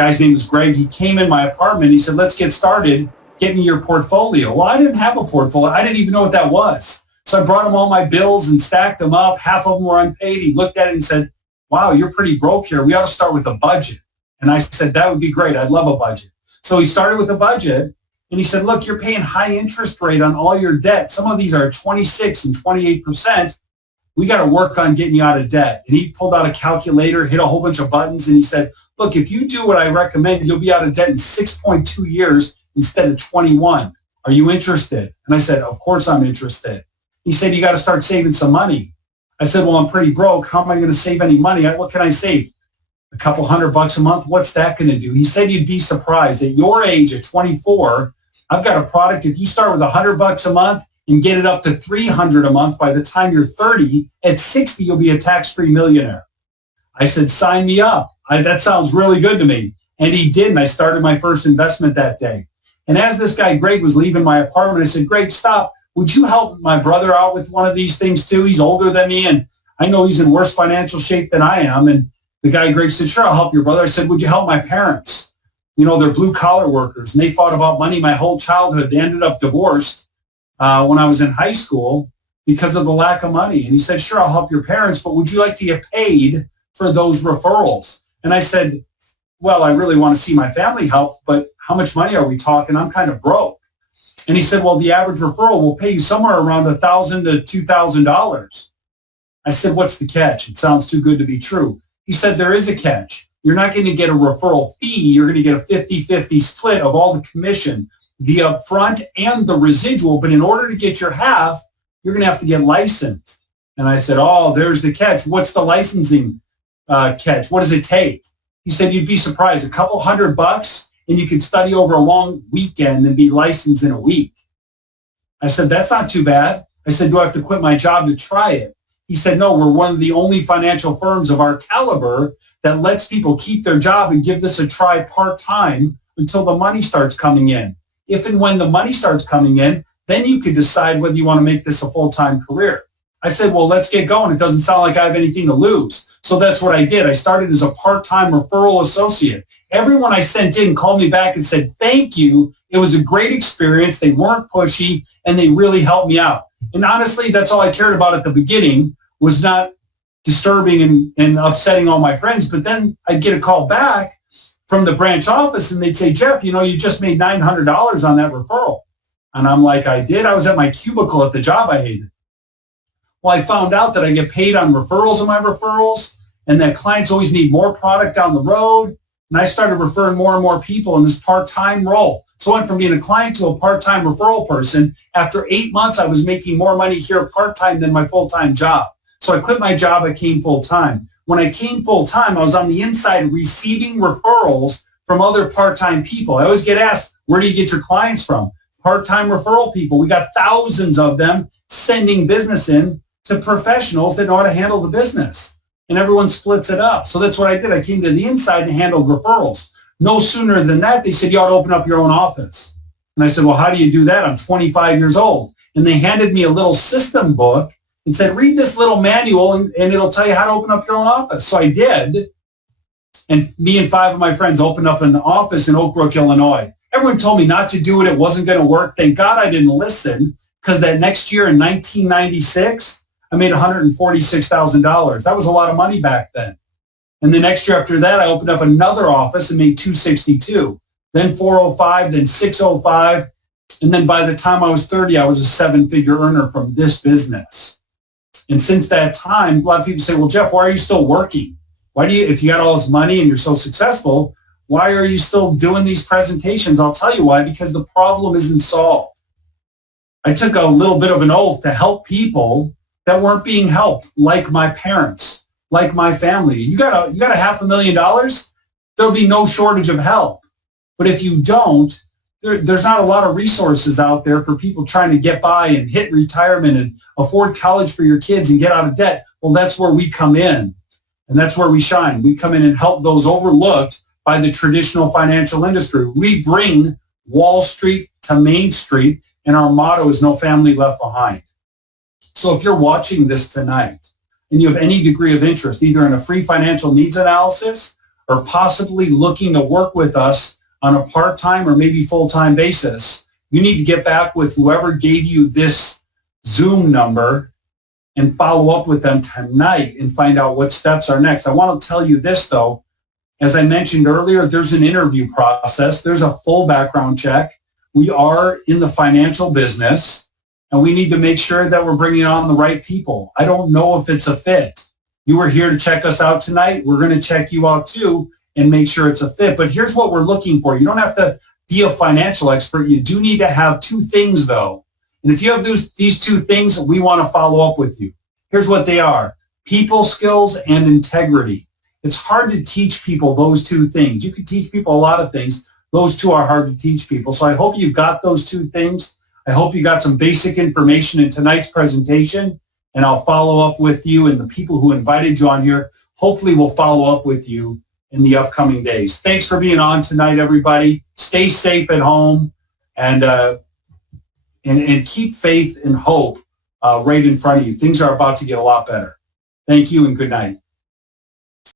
Guy's name was Greg. He came in my apartment. He said, let's get started. Get me your portfolio. Well, I didn't have a portfolio. I didn't even know what that was. So I brought him all my bills and stacked them up. Half of them were unpaid. He looked at it and said, wow, you're pretty broke here. We ought to start with a budget. And I said, that would be great. I'd love a budget. So he started with a budget. And he said, look, you're paying high interest rate on all your debt. Some of these are 26 and 28%. We got to work on getting you out of debt. And he pulled out a calculator, hit a whole bunch of buttons, and he said, look, if you do what I recommend, you'll be out of debt in 6.2 years instead of 21. Are you interested? And I said, of course I'm interested. He said, you got to start saving some money. I said, well, I'm pretty broke. How am I going to save any money? What can I save? A couple $100 a month? What's that going to do? He said, you'd be surprised. At your age, at 24, I've got a product. If you start with $100 a month and get it up to $300 a month, by the time you're 30, at 60, you'll be a tax-free millionaire. I said, sign me up. That sounds really good to me. And he did, and I started my first investment that day. And as this guy, Greg, was leaving my apartment, I said, Greg, stop. Would you help my brother out with one of these things too? He's older than me, and I know he's in worse financial shape than I am. And the guy, Greg, said, sure, I'll help your brother. I said, would you help my parents? You know, they're blue-collar workers, and they fought about money my whole childhood. They ended up divorced when I was in high school because of the lack of money. And he said, sure, I'll help your parents, but would you like to get paid for those referrals? And I said, well, I really want to see my family help, but how much money are we talking? I'm kind of broke. And he said, well, the average referral will pay you somewhere around $1,000 to $2,000. I said, what's the catch? It sounds too good to be true. He said, there is a catch. You're not going to get a referral fee. You're going to get a 50-50 split of all the commission, the upfront and the residual. But in order to get your half, you're going to have to get licensed. And I said, oh, there's the catch. What's the licensing catch? What does it take? He said, you'd be surprised. A couple $100 and you could study over a long weekend and be licensed in a week. I said, that's not too bad. I said, do I have to quit my job to try it? He said, no, we're one of the only financial firms of our caliber that lets people keep their job and give this a try part-time until the money starts coming in. If and when the money starts coming in, then you could decide whether you want to make this a full-time career. I said, well, let's get going. It doesn't sound like I have anything to lose. So that's what I did. I started as a part-time referral associate. Everyone I sent in called me back and said, thank you. It was a great experience. They weren't pushy, and they really helped me out. And honestly, that's all I cared about at the beginning, was not disturbing and upsetting all my friends. But then I'd get a call back from the branch office, and they'd say, Jeff, you know, you just made $900 on that referral. And I'm like, I did? I was at my cubicle at the job I hated. Well, I found out that I get paid on referrals of my referrals, and that clients always need more product down the road. And I started referring more and more people in this part-time role. So I went from being a client to a part-time referral person. After 8 months, I was making more money here part-time than my full-time job. So I quit my job. I came full-time. When I came full-time, I was on the inside receiving referrals from other part-time people. I always get asked, where do you get your clients from? Part-time referral people. We got thousands of them sending business in to professionals that know how to handle the business. And everyone splits it up. So that's what I did. I came to the inside and handled referrals. No sooner than that, they said, you ought to open up your own office. And I said, well, how do you do that? I'm 25 years old. And they handed me a little system book and said, read this little manual and it'll tell you how to open up your own office. So I did. And me and 5 of my friends opened up an office in Oak Brook, Illinois. Everyone told me not to do it. It wasn't going to work. Thank God I didn't listen, because that next year in 1996, I made $146,000. That was a lot of money back then. And the next year after that, I opened up another office and made $262, then $405, then $605. And then by the time I was 30, I was a 7-figure earner from this business. And since that time, a lot of people say, well, Jeff, why are you still working? Why do you, if you got all this money and you're so successful, why are you still doing these presentations? I'll tell you why, because the problem isn't solved. I took a little bit of an oath to help people that weren't being helped, like my parents, like my family. You got a $500,000, there'll be no shortage of help. But if you don't, there's not a lot of resources out there for people trying to get by and hit retirement and afford college for your kids and get out of debt. Well, that's where we come in, and that's where we shine. We come in and help those overlooked by the traditional financial industry. We bring Wall Street to Main Street, and our motto is no family left behind. So if you're watching this tonight and you have any degree of interest, either in a free financial needs analysis or possibly looking to work with us on a part-time or maybe full-time basis, you need to get back with whoever gave you this Zoom number and follow up with them tonight and find out what steps are next. I want to tell you this, though. As I mentioned earlier, there's an interview process. There's a full background check. We are in the financial business, and we need to make sure that we're bringing on the right people. I don't know if it's a fit. You were here to check us out tonight. We're going to check you out too and make sure it's a fit. But here's what we're looking for. You don't have to be a financial expert. You do need to have two things, though. And if you have these two things, we want to follow up with you. Here's what they are: people skills and integrity. It's hard to teach people those two things. You can teach people a lot of things. Those two are hard to teach people. So I hope you've got those two things. I hope you got some basic information in tonight's presentation, and I'll follow up with you, and the people who invited you on here hopefully will follow up with you in the upcoming days. Thanks for being on tonight, everybody. Stay safe at home, and keep faith and hope right in front of you. Things are about to get a lot better. Thank you and good night.